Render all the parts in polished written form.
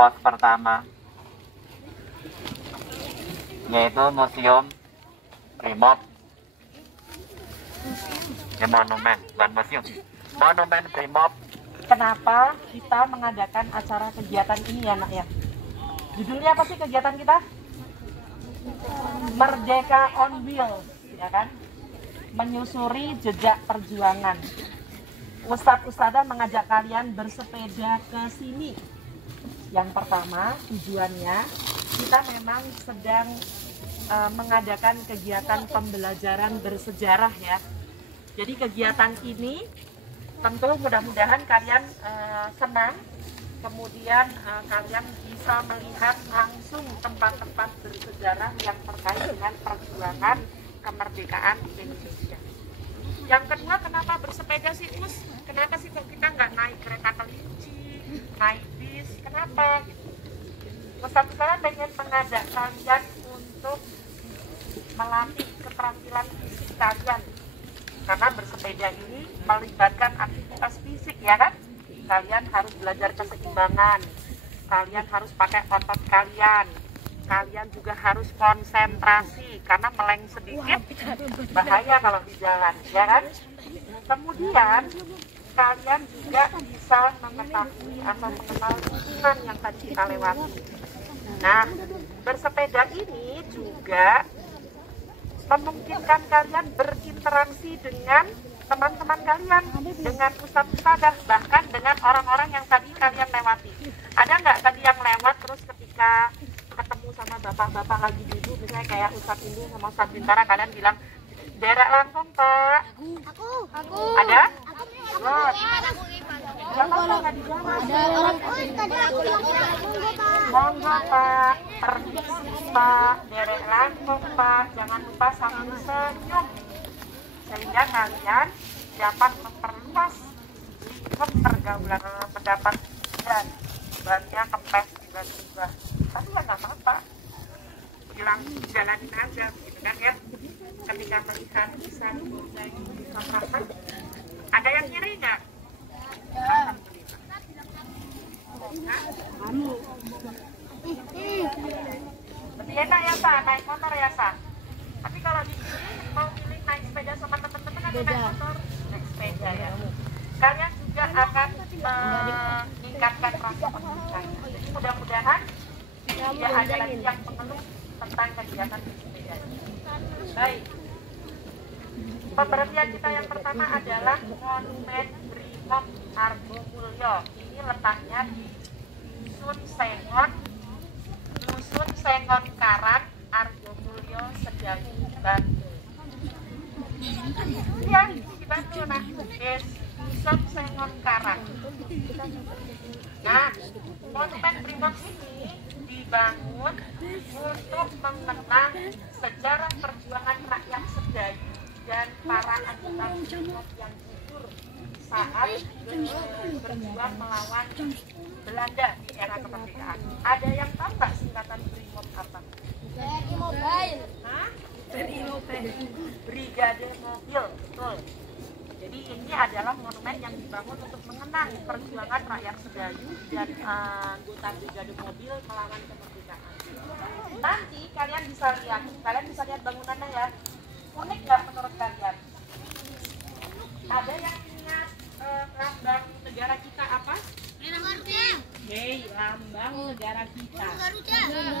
pos pertama, yaitu Museum Brimob. Ya, monumen, bukan museum. Monumen Brimob. Kenapa kita mengadakan acara kegiatan ini ya, Nak ya? Judulnya apa sih kegiatan kita? Merdeka on Wheels, ya kan? Menyusuri jejak perjuangan. Ustadz-ustadzah mengajak kalian bersepeda ke sini. Yang pertama, tujuannya kita memang sedang mengadakan kegiatan pembelajaran bersejarah ya. Jadi kegiatan ini tentu mudah-mudahan kalian senang, kemudian kalian bisa melihat langsung tempat-tempat bersejarah yang terkait dengan perjuangan kemerdekaan Indonesia. Yang kedua, kenapa bersepeda sih, Us? Kenapa sih kok kita nggak naik kereta kelinci, naik bis? Kenapa? Ustadz pengen mengajak kalian untuk melatih keterampilan fisik kalian. Karena bersepeda ini melibatkan aktivitas fisik ya kan? Kalian harus belajar keseimbangan, kalian harus pakai otot kalian, kalian juga harus konsentrasi karena meleng sedikit bahaya kalau di jalan ya kan? Kemudian kalian juga bisa mengetahui atau mengenal lingkungan yang tadi kita lewati. Nah, bersepeda ini juga memungkinkan kalian berinteraksi dengan teman-teman kalian, dengan ustadz-ustadzah, bahkan dengan orang-orang yang tadi kalian lewati. Ada nggak tadi yang lewat terus ketika ketemu sama bapak-bapak lagi duduk, misalnya kayak Ustadz Indu sama Ustadz Bintara, kalian bilang, "Derek langsung Pak." Aku. Ada? Monggo Pak, permisi Pak, derek langsung Pak, jangan lupa sambil senyum sehingga kalian dapat memperluas lingkup pergaulan pendapat dan banyak kempes tiba-tiba. Tapi ya nggak apa-apa, bilang jalanin aja gitu kan ya. Ketika melihat bisa mulai perasaan, ada yang kiri nggak? Lebih enak ya Sa, naik motor ya Sa. Tapi kalau di sini mau pilih naik sepeda sama teman-teman atau naik motor? Naik sepeda ya. Kalian juga akan meningkatkan rasa pendidikan. Jadi mudah-mudahan tidak ada lagi yang mengeluh tentang kegiatan bersepeda. Baik. Pemberhentian kita yang pertama adalah Monumen Brimob Argomulyo. Ini letaknya di Dusun Sengon Karang, Argomulyo, Sedayu, Bantul. Ya, di Bantul. Nah, Dusun Sengon Karang. Nah, Monumen Brimob ini dibangun untuk mengenang sejarah perjuangan rakyat Sedayu dan para anggota Brimob yang gugur saat berjuang melawan Belanda di era kemerdekaan. Ada yang tahu nggak singkatan Brimob apa? BRI Mobile. Hah? BRI Mobile. Brigade Mobil, betul. Jadi ini adalah monumen yang dibangun untuk mengenang perjuangan rakyat Sedayu dan anggota Brigade Mobil melawan kemerdekaan. Nanti kalian bisa lihat bangunannya ya. Unik nggak menurut kalian? Ada yang ingat lambang negara kita apa? Hei, lambang negara kita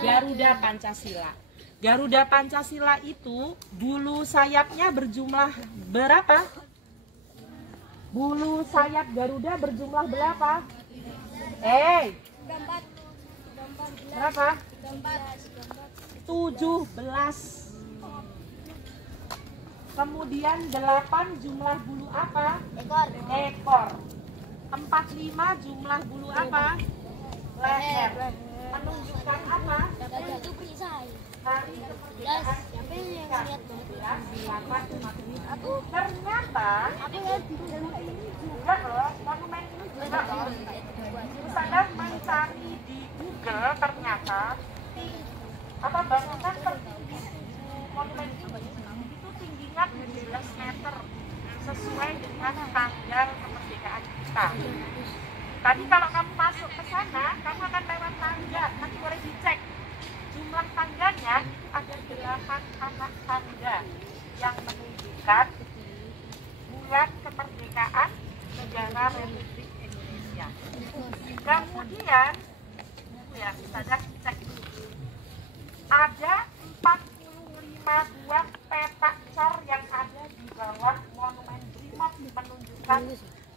Garuda Pancasila. Garuda Pancasila itu bulu sayapnya berjumlah berapa? Bulu sayap Garuda berjumlah berapa? Berapa? 17. Kemudian 8 jumlah bulu apa? Ekor. 45 jumlah bulu apa? Leher. Menunjukkan apa? Hari kemerdekaan Indonesia 1945. Ternyata ini juga loh, monumen ini juga loh. Saya mencari di Google, ternyata bangunan tertinggi monumen itu tingginya 17 meter sesuai dengan tanggal kemerdekaan kita. Tadi kalau kamu masuk ke sana, kamu akan lewat tangga, nanti boleh dicek. Jumlah tangganya itu ada 8 anak tangga yang menunjukkan bulan kemerdekaan negara Republik Indonesia. Kemudian, ya, kita cek dulu. Ada 45 buah petak cor yang ada di bawah monumen Brimob menunjukkan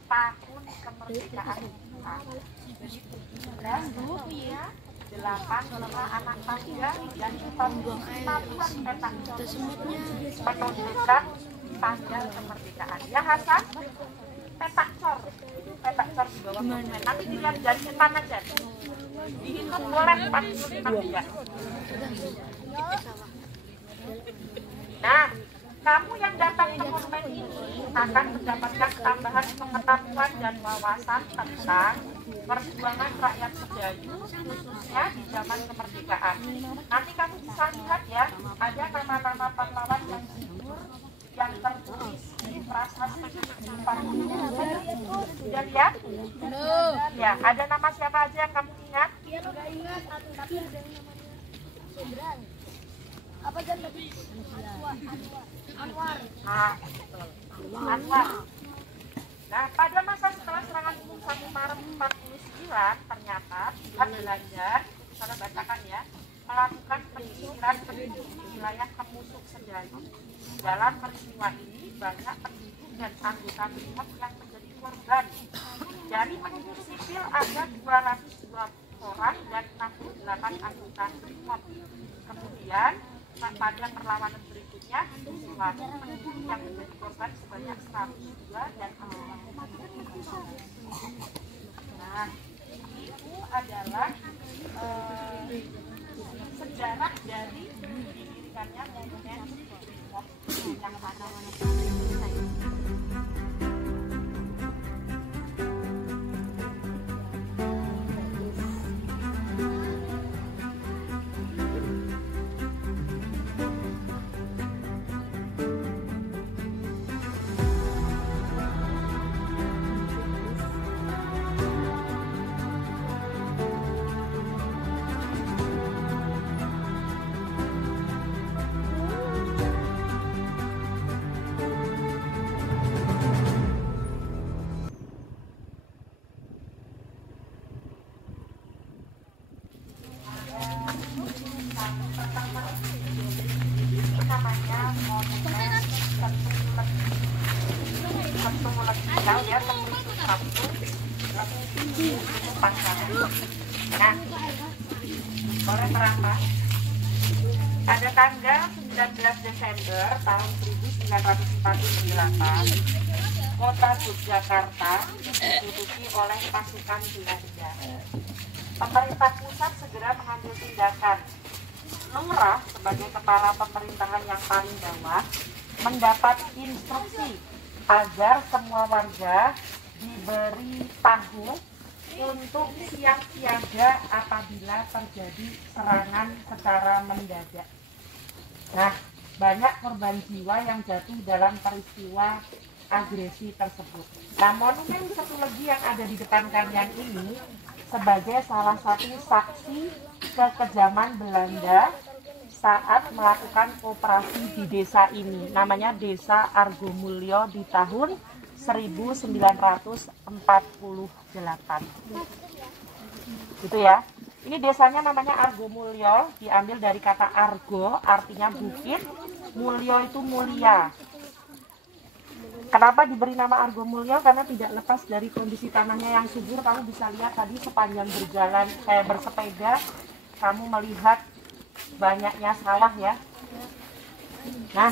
tahun kemerdekaan kita. Jadi 17 8 anak tangga dan 45 buah petak cor menunjukkan tanggal kemerdekaan. Ya Hasan, petak cor di bawah monumen. Nanti dilihat dari depan aja. Dihitung boleh 45 buah. Nah, kamu yang datang ke monumen ini akan mendapatkan tambahan pengetahuan dan wawasan tentang perjuangan rakyat Sedayu, khususnya di zaman kemerdekaan. Nanti kamu bisa lihat ya, ada nama-nama pahlawan yang gugur yang tertulis di prasasti kehidupan. Sudah lihat? Ya, ada nama siapa aja yang kamu ingat? Nggak ingat, tapi ada yang namanya apa dan lebih Anwar. Anwar. Nah, pada masa setelah serangan umum 1 Maret 49, ternyata pihak Belanda, saya bacakan ya, melakukan penyisiran penduduk di wilayah Kemusuk Sedayu. Dalam peristiwa ini, banyak penduduk dan anggota Brimob yang menjadi korban. Dari penduduk sipil ada 202 orang dan 68 anggota Brimob. Kemudian, pada perlawanan berikutnya, suatu penduduk yang menjadi korban sebanyak 102 dan anggota. Nah, itu adalah sejarah dari didirikannya monumen Brimob yang ada Nah, boleh merambah. Pada tanggal 19 Desember tahun 1948, kota Yogyakarta diduduki oleh pasukan Belanda. Pemerintah pusat segera mengambil tindakan. Lurah sebagai kepala pemerintahan yang paling bawah mendapat instruksi agar semua warga diberi tahu untuk siap siaga apabila terjadi serangan secara mendadak. Nah, banyak korban jiwa yang jatuh dalam peristiwa agresi tersebut. Nah, monumen satu lagi yang ada di depan kalian ini sebagai salah satu saksi kekejaman Belanda saat melakukan operasi di desa ini. Namanya Desa Argomulyo di tahun 1948. Gitu ya. Ini desanya namanya Argomulyo, diambil dari kata argo, artinya bukit, mulyo itu mulia. Kenapa diberi nama Argomulyo? Karena tidak lepas dari kondisi tanahnya yang subur. Kamu bisa lihat tadi sepanjang berjalan, bersepeda, kamu melihat banyaknya sawah ya. Nah,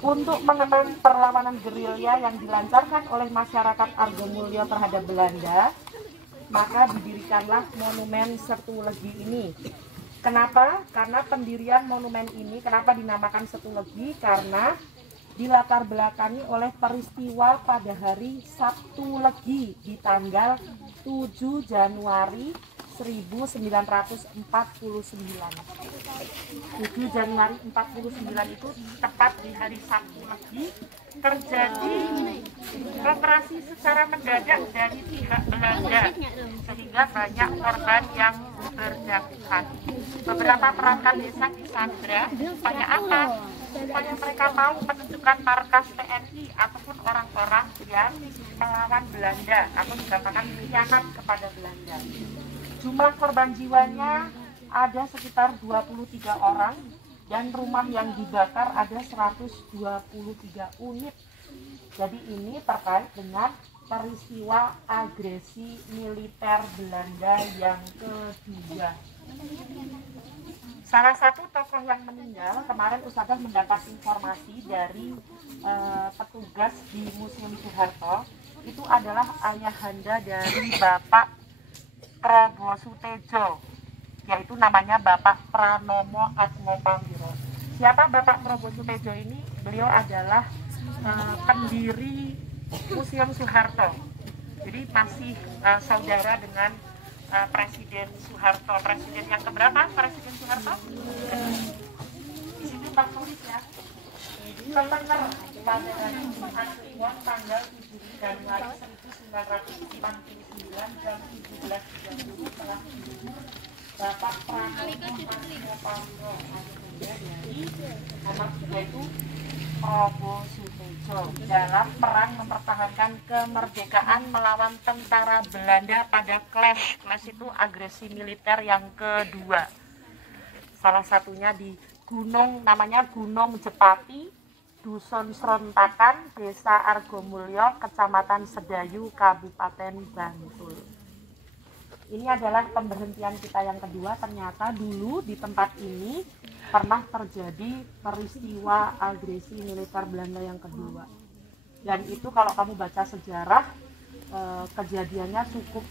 untuk mengenang perlawanan gerilya yang dilancarkan oleh masyarakat Argomulyo terhadap Belanda, maka didirikanlah monumen Setu Legi ini. Kenapa? Karena pendirian monumen ini, kenapa dinamakan Setu Legi? Karena dilatar belakangi oleh peristiwa pada hari Sabtu Legi di tanggal 7 Januari 1949. 7 Januari 49 itu tepat di hari Sabtu Legi terjadi operasi secara mendadak dari pihak Belanda sehingga banyak korban yang berjatuhan. Beberapa perangkat desa disandra supaya apa? Supaya mereka mau menunjukkan markas TNI ataupun orang-orang yang melawan Belanda atau dikatakan khianat kepada Belanda. Jumlah korban jiwanya ada sekitar 23 orang dan rumah yang dibakar ada 123 unit. Jadi ini terkait dengan peristiwa agresi militer Belanda yang kedua. Salah satu tokoh yang meninggal, kemarin Ustazah mendapat informasi dari petugas di Museum Soeharto, itu adalah ayahanda dari Bapak Prabowo Sutejo, yaitu namanya Bapak Pranomo Atmopambiro. Siapa Bapak Prabowo Sutejo ini? Beliau adalah pendiri Museum Soeharto. Jadi masih saudara dengan Presiden Soeharto. Presiden yang keberapa? Presiden Soeharto? Di sini Pak tulis ya. Terdengar pada hari Jumat Kliwon tanggal 7 Januari 1949 jam 17.30 telah tidur Bapak Pranomo Atmopambiro dari nomor 3 itu Prabowo Sutejo dalam perang mempertahankan kemerdekaan melawan tentara Belanda pada Clash. Clash itu agresi militer yang kedua. Salah satunya di gunung, namanya Gunung Jepati, Dusun Srontakan, Desa Argomulyo, Kecamatan Sedayu, Kabupaten Bantul. Ini adalah pemberhentian kita yang kedua. Ternyata dulu di tempat ini pernah terjadi peristiwa agresi militer Belanda yang kedua. Dan itu kalau kamu baca sejarah, kejadiannya cukup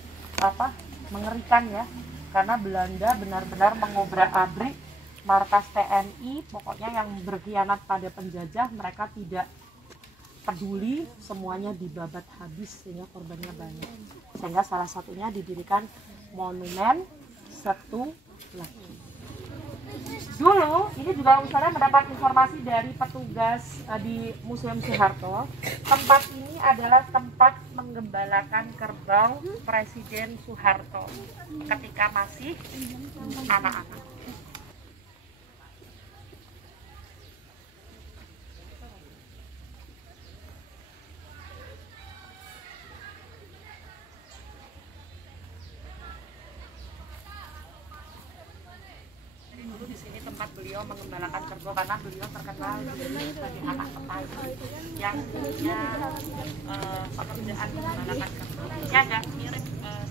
mengerikan ya. Karena Belanda benar-benar mengobrak-abrik markas TNI, pokoknya yang berkhianat pada penjajah mereka tidak peduli, semuanya dibabat habis sehingga korbannya banyak. Sehingga salah satunya didirikan monumen Setu Legi. Dulu ini juga Ustazah mendapat informasi dari petugas di Museum Soeharto. Tempat ini adalah tempat menggembalakan kerbau Presiden Soeharto ketika masih anak-anak. Di sini tempat beliau mengembalakan kerbau karena beliau terkenal sebagai anak petani yang punya pekerjaan mengembalakan kerbau. Ini agak mirip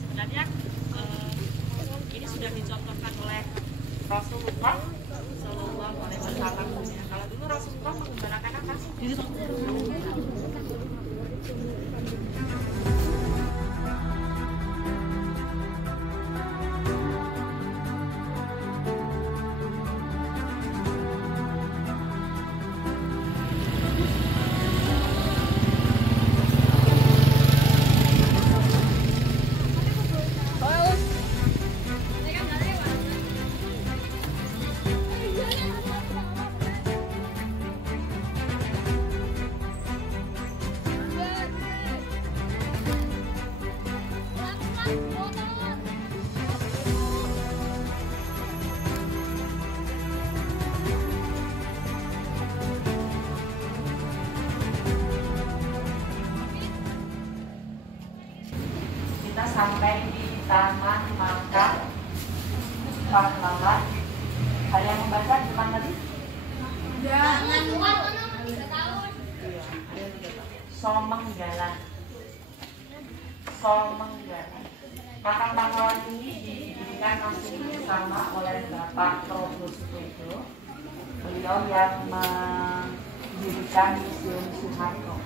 sebenarnya ini sudah dicontohkan oleh Rasulullah Shallallahu Alaihi Wasallam. Kalau dulu Rasulullah mengembalakan apa sih? Sampai di Taman Makam Pahlawan. Ada yang membaca di depan tadi? Jangan. Somenggalan. Somenggalan. Makam Pahlawan ini didirikan masih bersama oleh Bapak Prabowo Sutejo. Beliau yang mendirikan Museum Soeharto.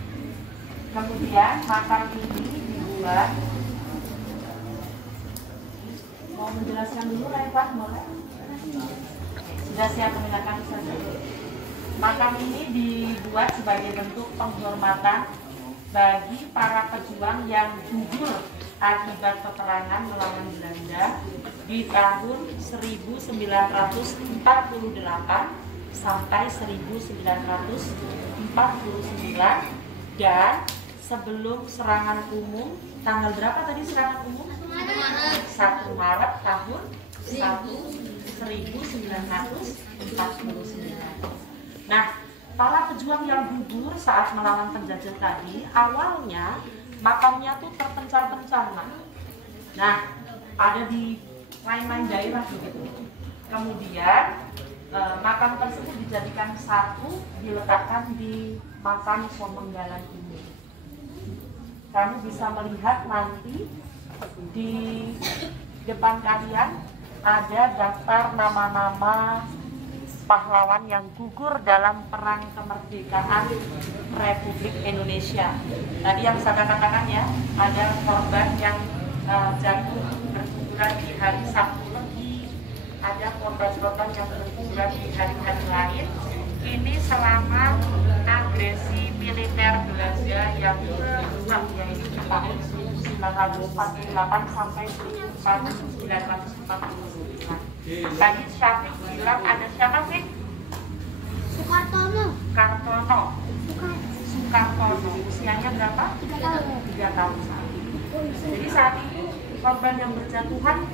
Kemudian makam ini dibuat. Mau menjelaskan dulu Pak, boleh? Sudah siap mendengarkan saja. Makam ini dibuat sebagai bentuk penghormatan bagi para pejuang yang gugur akibat peperangan melawan Belanda di tahun 1948 sampai 1949, dan sebelum serangan umum tanggal berapa tadi serangan umum? 1 Maret tahun 1949. Nah, para pejuang yang gugur saat melawan penjajah tadi, awalnya makamnya tuh terpencar-pencar. Nah, ada di lain-lain daerah begitu. Kemudian makam tersebut dijadikan satu, diletakkan di makam Somenggalan ini. Kamu bisa melihat nanti di depan kalian ada daftar nama-nama pahlawan yang gugur dalam perang kemerdekaan Republik Indonesia. Tadi yang saya katakan ya, ada korban yang jatuh berguguran di hari Sabtu Legi, ada korban-korban yang berguguran di hari-hari lain. Ini selama agresi militer Belanda yang berulang, yaitu di tahun 1948 sampai 1949. Tadi Syafiq bilang ada siapa sih? Soekartono. Soekartono. Usianya berapa? 3 tahun. Jadi saat itu korban yang berjatuhan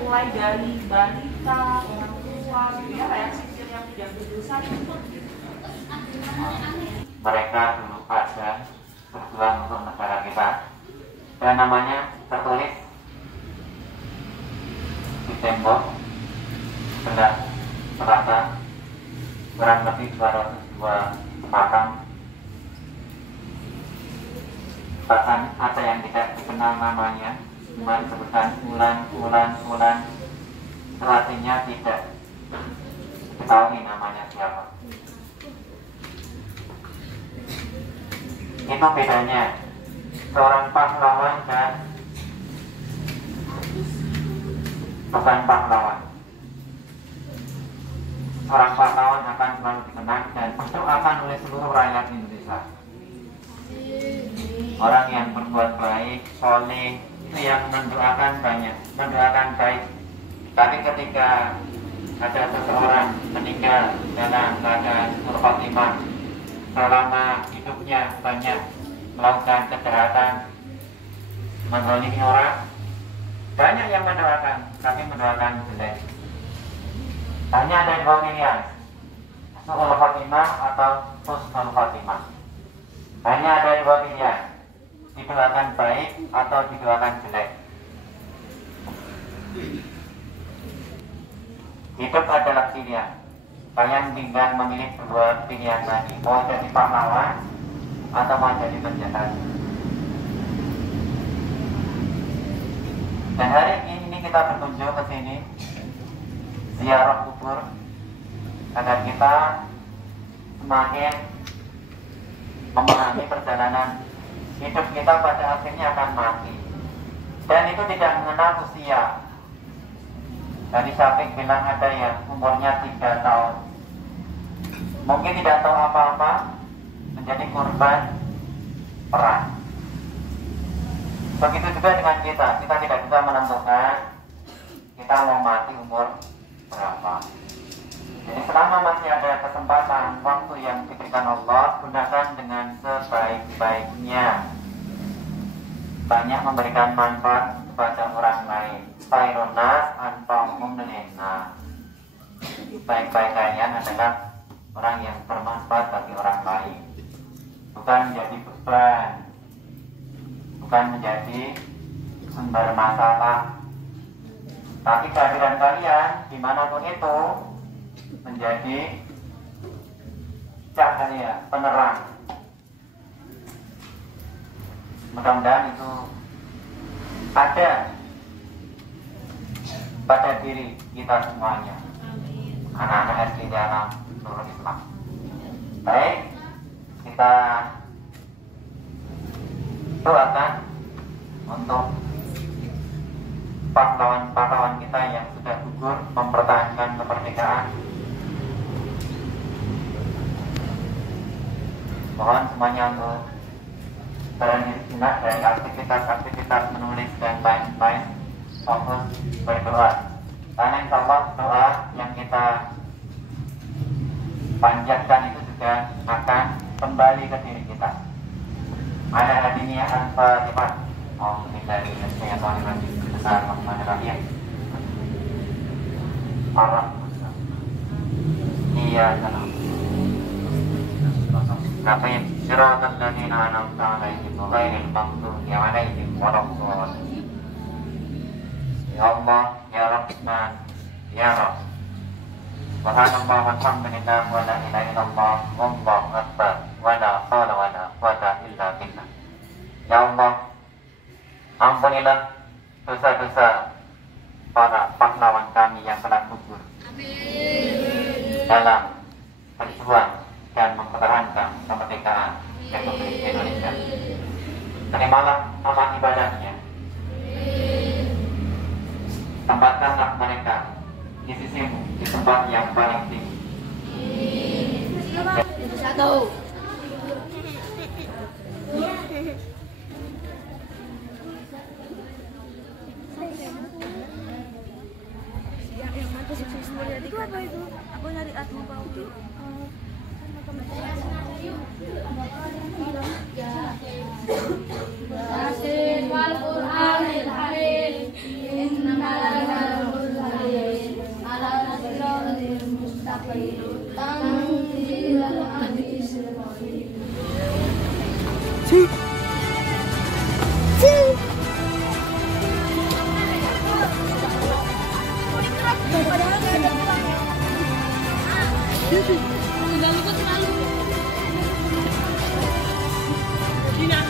mulai dari balita, orang tua, ya, rakyat sipil yang tidak berdosa ikut. Mereka dulu pada berjuang untuk negara kita, dan namanya tertulis di tembok sebelah selatan, kurang lebih 202 makam. Bahkan ada yang tidak dikenal namanya, cuma disebutkan ulan, artinya tidak diketahui namanya siapa. Itu bedanya seorang pahlawan dan bukan pahlawan. Seorang pahlawan akan selalu dikenang dan didoakan oleh seluruh rakyat Indonesia. Orang yang berbuat baik, soleh, itu yang mendoakan banyak, mendoakan baik. Tapi ketika ada seseorang meninggal dalam keadaan khotimah, selama hidupnya banyak melakukan kejahatan, menzalimi orang, banyak yang mendoakan, tapi mendoakan jelek. Hanya ada 2 pilihan, su'ul khotimah atau husnul khotimah. Hanya ada 2 pilihan, didoakan baik atau didoakan jelek. Hidup adalah pilihan. Kalian tinggal memilih 2 pilihan tadi, mau jadi pahlawan atau mau jadi penjahat. Dan hari ini kita berkunjung ke sini ziarah kubur agar kita semakin memahami perjalanan hidup kita pada akhirnya akan mati, dan itu tidak mengenal usia. Tadi Syafiq bilang ada yang umurnya 3 tahun, mungkin tidak tahu apa-apa, menjadi korban perang. Begitu juga dengan kita tidak bisa menentukan kita mau mati umur berapa. Jadi selama masih ada kesempatan, waktu yang diberikan Allah, gunakan dengan sebaik-baiknya. Banyak memberikan manfaat kepada orang lain. Khairun nas anfa'uhum linnas. Baik-baik kalian adalah orang yang bermanfaat bagi orang lain, bukan menjadi beban, bukan menjadi sumber masalah. Tapi kehadiran kalian dimanapun itu menjadi cahaya penerang. Mudah-mudahan itu ada pada diri kita semuanya, anak-anak SD dalam seluruh Islam. Baik, kita doakan untuk pahlawan-pahlawan kita yang sudah gugur mempertahankan kemerdekaan. Mohon semuanya untuk berhenti sejenak dari aktivitas-aktivitas menulis dan lain-lain, fokus berdoa. Karena insya Allah doa yang kita panjatkan itu juga akan kembali ke diri kita. Ada hadiniah al-fatihah. Bismillahirrahmanirrahim. Bismillahirrahmanirrahim. Iya, Nafim siratal ladzina an'amta 'alaihim ghairil maghdubi 'alaihim waladdallin. Ya Allah, ya Rahman, ya Rabb. Subhanallah walhamdulillah wa la ilaha illallah wallahu akbar wa la haula wa la quwwata illa billah. Ya Allah, ampunilah dosa-dosa para pahlawan kami yang telah gugur dalam berjuang dan mempertahankan kemerdekaan Republik Indonesia. Terimalah amal ibadahnya. Tempatkanlah mereka di sisimu di tempat yang paling tinggi. Satu. Itu apa itu? Aku nyari atmu bau itu. Yasin wal Qur'anil Hakim innaka laminal mursalin ala siratal mustaqim tanzilul azizil hamid. Udah lupa terlalu. Dina.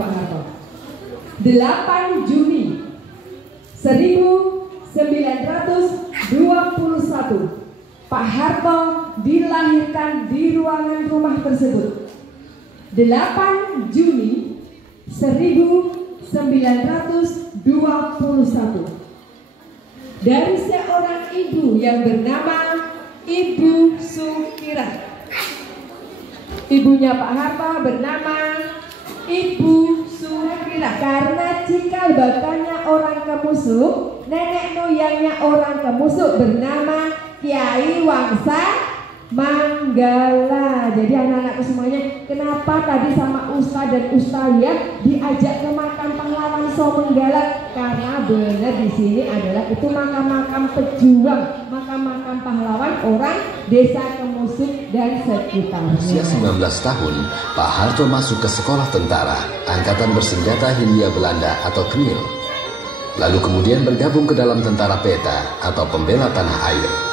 Pak Harto. 8 Juni 1921 Pak Harto dilahirkan di ruangan rumah tersebut. 8 Juni 1921 dari seorang ibu yang bernama Ibu Sukira. Ibunya Pak Harto bernama Ibu Sukira. Karena cikal bakalnya orang Kemusuk, nenek moyangnya orang Kemusuk bernama Kiai Wangsa Manggala. Jadi anak-anakku semuanya, kenapa tadi sama Ustadz dan Ustazah diajak ke makam pahlawan Somenggala? Karena benar di sini adalah itu makam-makam pejuang, makam-makam pahlawan orang desa Kemusuk. Kemusuk dan sekitarnya. Usia 19 tahun, Pak Harto masuk ke sekolah tentara, Angkatan Bersenjata Hindia Belanda atau KNIL. Lalu kemudian bergabung ke dalam Tentara Peta atau Pembela Tanah Air.